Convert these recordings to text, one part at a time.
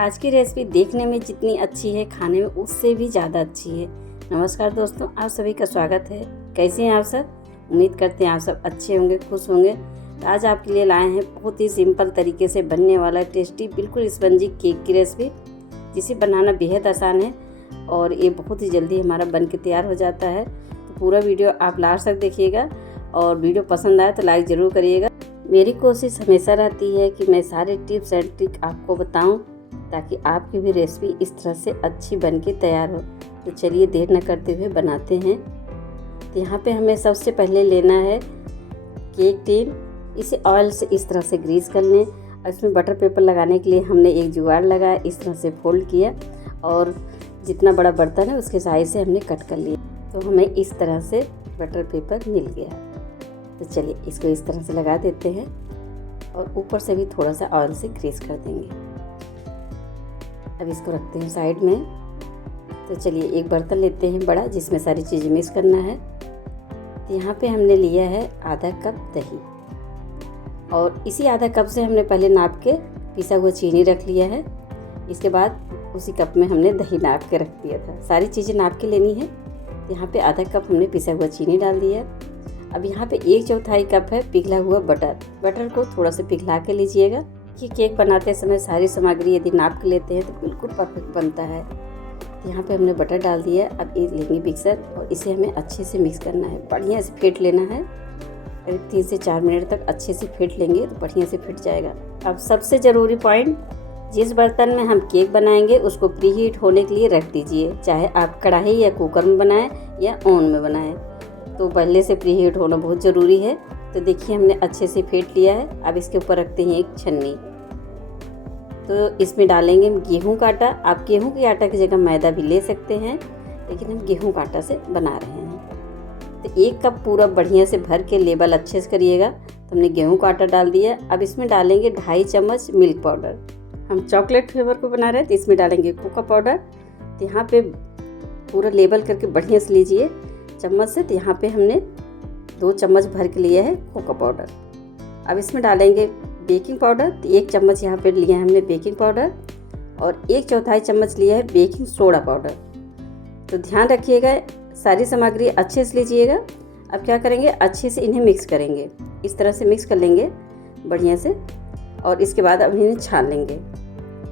आज की रेसिपी देखने में जितनी अच्छी है, खाने में उससे भी ज़्यादा अच्छी है। नमस्कार दोस्तों, आप सभी का स्वागत है। कैसे हैं आप सब? उम्मीद करते हैं आप सब अच्छे होंगे, खुश होंगे। तो आज आपके लिए लाए हैं बहुत ही सिंपल तरीके से बनने वाला टेस्टी बिल्कुल स्पंजी केक की रेसिपी, जिसे बनाना बेहद आसान है और ये बहुत ही जल्दी हमारा बन के तैयार हो जाता है। तो पूरा वीडियो आप लास्ट तक देखिएगा और वीडियो पसंद आए तो लाइक ज़रूर करिएगा। मेरी कोशिश हमेशा रहती है कि मैं सारे टिप्स एंड ट्रिक आपको बताऊं, ताकि आपकी भी रेसिपी इस तरह से अच्छी बन के तैयार हो। तो चलिए देर न करते हुए बनाते हैं। तो यहाँ पे हमें सबसे पहले लेना है केक टिन। इसे ऑयल से इस तरह से ग्रीस कर लें और इसमें बटर पेपर लगाने के लिए हमने एक जुगाड़ लगाया, इस तरह से फोल्ड किया और जितना बड़ा बर्तन है उसके साइज से हमने कट कर लिया। तो हमें इस तरह से बटर पेपर मिल गया। तो चलिए इसको इस तरह से लगा देते हैं और ऊपर से भी थोड़ा सा ऑयल से ग्रीस कर देंगे। अब इसको रखते हैं साइड में। तो चलिए एक बर्तन लेते हैं बड़ा, जिसमें सारी चीज़ें मिक्स करना है। तो यहाँ पे हमने लिया है आधा कप दही और इसी आधा कप से हमने पहले नाप के पिसा हुआ चीनी रख लिया है। इसके बाद उसी कप में हमने दही नाप के रख दिया था। सारी चीज़ें नाप के लेनी है। यहाँ पे आधा कप हमने पिसा हुआ चीनी डाल दिया। अब यहाँ पे 1/4 कप है पिघला हुआ बटर। बटर को थोड़ा सा पिघला के लीजिएगा कि केक बनाते समय सारी सामग्री यदि नाप के लेते हैं तो बिल्कुल परफेक्ट बनता है। यहाँ पे हमने बटर डाल दिया। अब ये लेंगे मिक्सर और इसे हमें अच्छे से मिक्स करना है, बढ़िया से फेंट लेना है। करीब 3 से 4 मिनट तक अच्छे से फेंट लेंगे तो बढ़िया से फेंट जाएगा। अब सबसे ज़रूरी पॉइंट, जिस बर्तन में हम केक बनाएंगे उसको प्री हीट होने के लिए रख दीजिए। चाहे आप कढ़ाई या कुकर में बनाएं या ओवन में बनाएं, तो पहले से प्री हीट होना बहुत ज़रूरी है। तो देखिए हमने अच्छे से फेंट लिया है। अब इसके ऊपर रखते हैं एक छन्नी। तो इसमें डालेंगे गेहूं का आटा। आप गेहूं के आटा की जगह मैदा भी ले सकते हैं, लेकिन हम गेहूं का आटा से बना रहे हैं। तो 1 कप पूरा बढ़िया से भर के लेबल अच्छे से करिएगा। तो हमने गेहूं का आटा डाल दिया। अब इसमें डालेंगे 2.5 चम्मच मिल्क पाउडर। हम चॉकलेट फ्लेवर को बना रहे हैं तो इसमें डालेंगे कोको पाउडर। तो यहाँ पे पूरा लेबल करके बढ़िया से लीजिए चम्मच से। तो यहाँ पे हमने 2 चम्मच भर के लिया है कोको पाउडर। अब इसमें डालेंगे बेकिंग पाउडर। तो 1 चम्मच यहाँ पे लिया है हमने बेकिंग पाउडर और 1/4 चम्मच लिया है बेकिंग सोडा पाउडर। तो ध्यान रखिएगा सारी सामग्री अच्छे से लीजिएगा। अब क्या करेंगे, अच्छे से इन्हें मिक्स करेंगे। इस तरह से मिक्स कर लेंगे बढ़िया से और इसके बाद अब इन्हें छान लेंगे।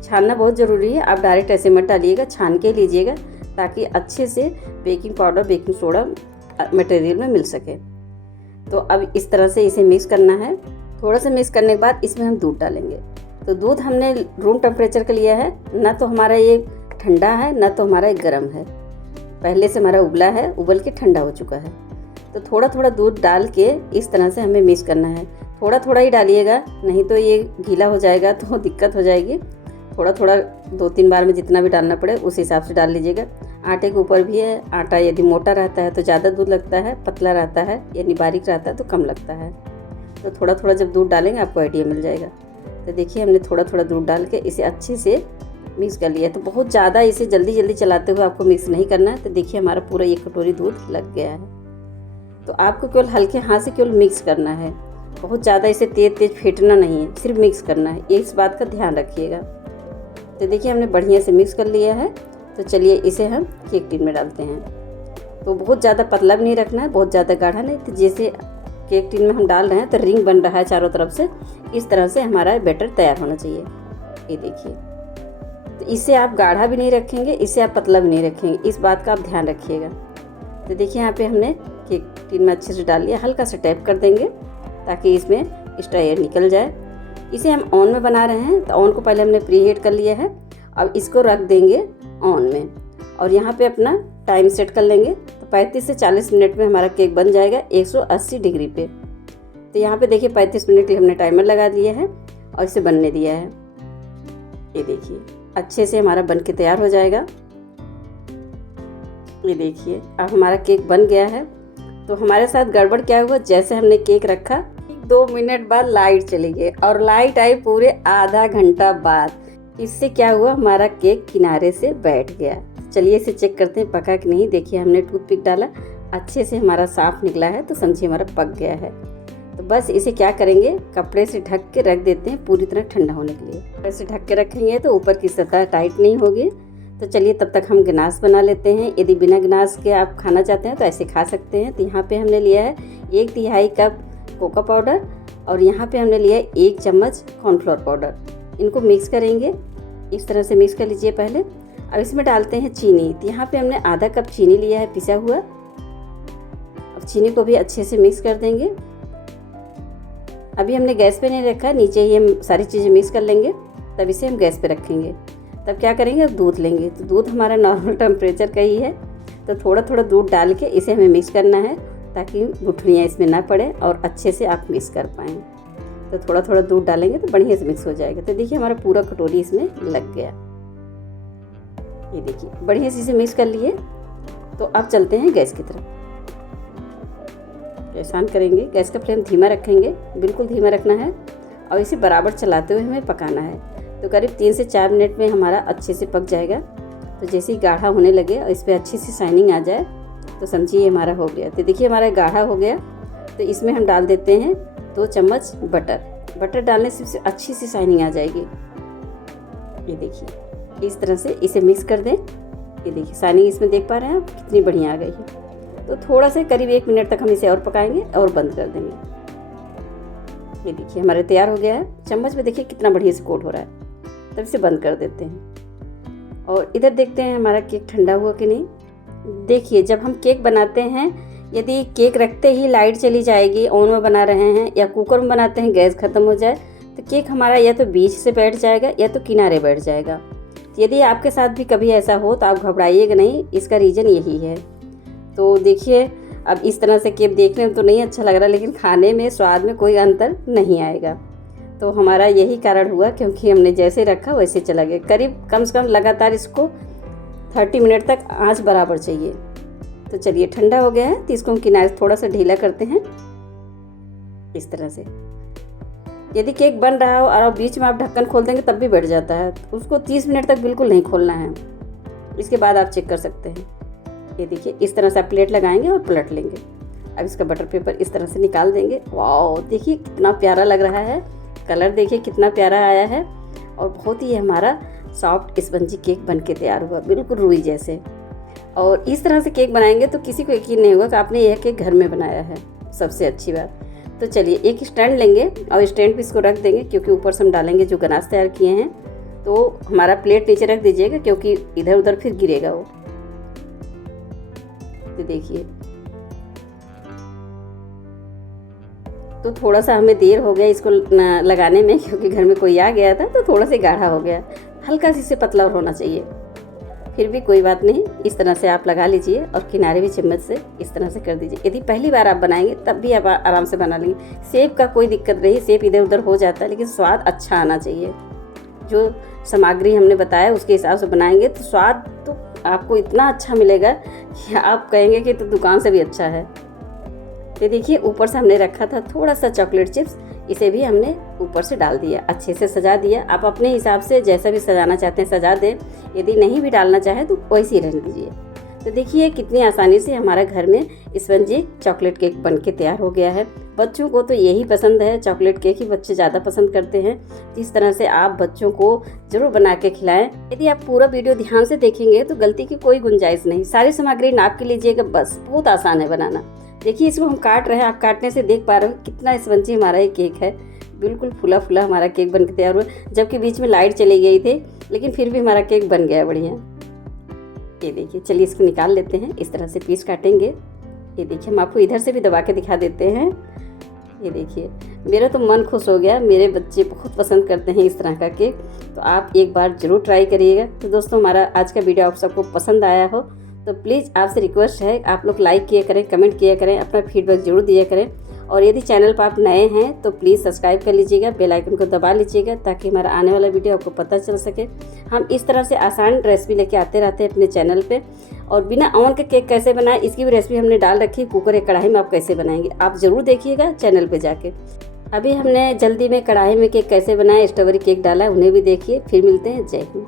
छानना बहुत ज़रूरी है, आप डायरेक्ट ऐसे मत डालिएगा, छान के लीजिएगा ताकि अच्छे से baking powder baking soda material में मिल सके। तो अब इस तरह से इसे मिक्स करना है। थोड़ा सा मिक्स करने के बाद इसमें हम दूध डालेंगे। तो दूध हमने रूम टेम्परेचर का लिया है, ना तो हमारा ये ठंडा है ना तो हमारा ये गर्म है। पहले से हमारा उबला है, उबल के ठंडा हो चुका है। तो थोड़ा थोड़ा दूध डाल के इस तरह से हमें मिक्स करना है। थोड़ा थोड़ा ही डालिएगा, नहीं तो ये गीला हो जाएगा तो दिक्कत हो जाएगी। थोड़ा थोड़ा 2-3 बार में जितना भी डालना पड़े उस हिसाब से डाल लीजिएगा। आटे के ऊपर भी है, आटा यदि मोटा रहता है तो ज़्यादा दूध लगता है, पतला रहता है यानी बारीक रहता है तो कम लगता है। तो थोड़ा थोड़ा जब दूध डालेंगे आपको आइडिया मिल जाएगा। तो देखिए हमने थोड़ा थोड़ा दूध डाल के इसे अच्छे से मिक्स कर लिया। तो बहुत ज़्यादा इसे जल्दी जल्दी चलाते हुए आपको मिक्स नहीं करना है। तो देखिए हमारा पूरा 1 कटोरी दूध लग गया है। तो आपको केवल हल्के हाथ से केवल मिक्स करना है, बहुत ज़्यादा इसे तेज फेंटना नहीं है, सिर्फ मिक्स करना है। इस बात का ध्यान रखिएगा। तो देखिए हमने बढ़िया से मिक्स कर लिया है। तो चलिए इसे हम केक टिन में डालते हैं। तो बहुत ज़्यादा पतला भी नहीं रखना है, बहुत ज़्यादा गाढ़ा नहीं। तो जैसे केक टिन में हम डाल रहे हैं तो रिंग बन रहा है चारों तरफ से, इस तरह से हमारा बैटर तैयार होना चाहिए। ये देखिए, तो इसे आप गाढ़ा भी नहीं रखेंगे, इसे आप पतला भी नहीं रखेंगे, इस बात का आप ध्यान रखिएगा। तो देखिए यहाँ पे हमने केक टिन में अच्छे से डाल लिया। हल्का सा टैप कर देंगे ताकि इसमें एक्स्ट्रा एयर निकल जाए। इसे हम ओवन में बना रहे हैं तो ओवन को पहले हमने प्री हीट कर लिया है। अब इसको रख देंगे ओवन में और यहाँ पे अपना टाइम सेट कर लेंगे। तो 35 से 40 मिनट में हमारा केक बन जाएगा 180 डिग्री पे। तो यहाँ पे देखिए 35 मिनट हमने टाइमर लगा दिया है और इसे बनने दिया है। ये देखिए अच्छे से हमारा बन के तैयार हो जाएगा। ये देखिए अब हमारा केक बन गया है। तो हमारे साथ गड़बड़ क्या हुआ, जैसे हमने केक रखा 2 मिनट बाद लाइट चली गई और लाइट आई पूरे आधा घंटा बाद। इससे क्या हुआ, हमारा केक किनारे से बैठ गया। चलिए इसे चेक करते हैं पका कि नहीं। देखिए हमने टूथपिक डाला, अच्छे से हमारा साफ निकला है तो समझिए हमारा पक गया है। तो बस इसे क्या करेंगे, कपड़े से ढक के रख देते हैं पूरी तरह ठंडा होने के लिए। कपड़े से ढक के रखेंगे तो ऊपर की सतह टाइट नहीं होगी। तो चलिए तब तक हम गनाश बना लेते हैं। यदि बिना गनाश के आप खाना चाहते हैं तो ऐसे खा सकते हैं। तो यहाँ पे हमने लिया है 1/3 कप कोको पाउडर और यहाँ पे हमने लिया है 1 चम्मच कॉर्नफ्लोर पाउडर। इनको मिक्स करेंगे, इस तरह से मिक्स कर लीजिए पहले। अब इसमें डालते हैं चीनी। तो यहाँ पे हमने आधा कप चीनी लिया है पिसा हुआ। अब चीनी को भी अच्छे से मिक्स कर देंगे। अभी हमने गैस पे नहीं रखा, नीचे ही हम सारी चीज़ें मिक्स कर लेंगे, तब इसे हम गैस पे रखेंगे। तब क्या करेंगे, अब दूध लेंगे। तो दूध हमारा नॉर्मल टेम्परेचर का ही है, तो थोड़ा थोड़ा दूध डाल के इसे हमें मिक्स करना है ताकि गुठलियाँ इसमें ना पड़े और अच्छे से आप मिक्स कर पाएँ। तो थोड़ा थोड़ा दूध डालेंगे तो बढ़िया से मिक्स हो जाएगा। तो देखिए हमारा पूरा कटोरी इसमें लग गया। ये देखिए बढ़िया से इसे मिक्स कर लिए। तो अब चलते हैं गैस की तरफ। आसान करेंगे, गैस का फ्लेम धीमा रखेंगे, बिल्कुल धीमा रखना है और इसे बराबर चलाते हुए हमें पकाना है। तो करीब 3 से 4 मिनट में हमारा अच्छे से पक जाएगा। तो जैसे ही गाढ़ा होने लगे और इस पर अच्छी सी शाइनिंग आ जाए तो समझिए हमारा हो गया। तो देखिए हमारा गाढ़ा हो गया। तो इसमें हम डाल देते हैं 2 चम्मच बटर। बटर डालने से अच्छी सी शाइनिंग आ जाएगी। ये देखिए इस तरह से इसे मिक्स कर दें। ये देखिए शाइनिंग इसमें देख पा रहे हैं आप कितनी बढ़िया आ गई है। तो थोड़ा सा करीब 1 मिनट तक हम इसे और पकाएंगे और बंद कर देंगे। ये देखिए हमारे तैयार हो गया है। चम्मच में देखिए कितना बढ़िया से कोट हो रहा है। तब इसे बंद कर देते हैं और इधर देखते हैं हमारा केक ठंडा हुआ कि नहीं। देखिए जब हम केक बनाते हैं, यदि केक रखते ही लाइट चली जाएगी, ओवन में बना रहे हैं या कुकर में बनाते हैं, गैस ख़त्म हो जाए, तो केक हमारा या तो बीच से बैठ जाएगा या तो किनारे बैठ जाएगा। यदि आपके साथ भी कभी ऐसा हो तो आप घबराइएगा नहीं, इसका रीज़न यही है। तो देखिए अब इस तरह से केक देखने में तो नहीं अच्छा लग रहा, लेकिन खाने में स्वाद में कोई अंतर नहीं आएगा। तो हमारा यही कारण हुआ, क्योंकि हमने जैसे रखा वैसे चला गया। करीब कम से कम लगातार इसको 30 मिनट तक आंच बराबर चाहिए। तो चलिए ठंडा हो गया है तो इसको हम किनारे थोड़ा सा ढीला करते हैं इस तरह से। यदि केक बन रहा हो और बीच में आप ढक्कन खोल देंगे तब भी बैठ जाता है, तो उसको 30 मिनट तक बिल्कुल नहीं खोलना है। इसके बाद आप चेक कर सकते हैं। ये देखिए इस तरह से आप प्लेट लगाएंगे और पलट लेंगे। अब इसका बटर पेपर इस तरह से निकाल देंगे। वाह देखिए कितना प्यारा लग रहा है, कलर देखिए कितना प्यारा आया है और बहुत ही हमारा सॉफ्ट स्पंजी केक बन के तैयार हुआ, बिल्कुल रुई जैसे। और इस तरह से केक बनाएंगे तो किसी को यकीन नहीं होगा कि आपने यह केक घर में बनाया है, सबसे अच्छी बात। तो चलिए एक स्टैंड लेंगे और स्टैंड पे इसको रख देंगे, क्योंकि ऊपर से हम डालेंगे जो गनाश तैयार किए हैं। तो हमारा प्लेट नीचे रख दीजिएगा, क्योंकि इधर उधर फिर गिरेगा वो। तो देखिए तो थोड़ा सा हमें देर हो गया इसको लगाने में, क्योंकि घर में कोई आ गया था, तो थोड़ा सा गाढ़ा हो गया। हल्का सी से पतला होना चाहिए, फिर भी कोई बात नहीं। इस तरह से आप लगा लीजिए और किनारे भी चम्मच से इस तरह से कर दीजिए। यदि पहली बार आप बनाएंगे तब भी आप आराम से बना लेंगे। सेब का कोई दिक्कत नहीं, सेब इधर उधर हो जाता है, लेकिन स्वाद अच्छा आना चाहिए। जो सामग्री हमने बताया उसके हिसाब से बनाएंगे तो स्वाद तो आपको इतना अच्छा मिलेगा कि आप कहेंगे कि तो दुकान से भी अच्छा है। ये देखिए ऊपर से हमने रखा था थोड़ा सा चॉकलेट चिप्स, इसे भी हमने ऊपर से डाल दिया, अच्छे से सजा दिया। आप अपने हिसाब से जैसा भी सजाना चाहते हैं सजा दें, यदि नहीं भी डालना चाहें तो वैसे ही रहने दीजिए। तो देखिए कितनी आसानी से हमारा घर में स्पंजी चॉकलेट केक बन के तैयार हो गया है। बच्चों को तो यही पसंद है, चॉकलेट केक ही बच्चे ज़्यादा पसंद करते हैं। इस तरह से आप बच्चों को ज़रूर बना के खिलाएं। यदि आप पूरा वीडियो ध्यान से देखेंगे तो गलती की कोई गुंजाइश नहीं। सारी सामग्री नाप के लीजिएगा, बस बहुत आसान है बनाना। देखिए इसको हम काट रहे हैं, आप काटने से देख पा रहे हो कितना स्पंजी हमारा ये केक है। बिल्कुल फूला फूला हमारा केक बन के तैयार हुआ, जबकि बीच में लाइट चली गई थी, लेकिन फिर भी हमारा केक बन गया बढ़िया। ये देखिए चलिए इसको निकाल लेते हैं, इस तरह से पीस काटेंगे। ये देखिए हम आपको इधर से भी दबा के दिखा देते हैं। ये देखिए मेरा तो मन खुश हो गया, मेरे बच्चे बहुत पसंद करते हैं इस तरह का केक, तो आप एक बार ज़रूर ट्राई करिएगा। तो दोस्तों हमारा आज का वीडियो आप सबको पसंद आया हो तो प्लीज़ आपसे रिक्वेस्ट है आप लोग लाइक किया करें, कमेंट किया करें, अपना फीडबैक जरूर दिया करें। और यदि चैनल पर आप नए हैं तो प्लीज़ सब्सक्राइब कर लीजिएगा, बेल आइकन को दबा लीजिएगा, ताकि हमारा आने वाला वीडियो आपको पता चल सके। हम इस तरह से आसान रेसिपी लेके आते रहते हैं अपने चैनल पे। और बिना ओवन के केक कैसे बनाएं इसकी भी रेसिपी हमने डाल रखी है, कुकर या कढ़ाई में आप कैसे बनाएंगे आप ज़रूर देखिएगा चैनल पर जाके। अभी हमने जल्दी में कढ़ाई में केक कैसे बनाए, स्ट्रॉबेरी केक डाला है, उन्हें भी देखिए। फिर मिलते हैं, जय हिंद।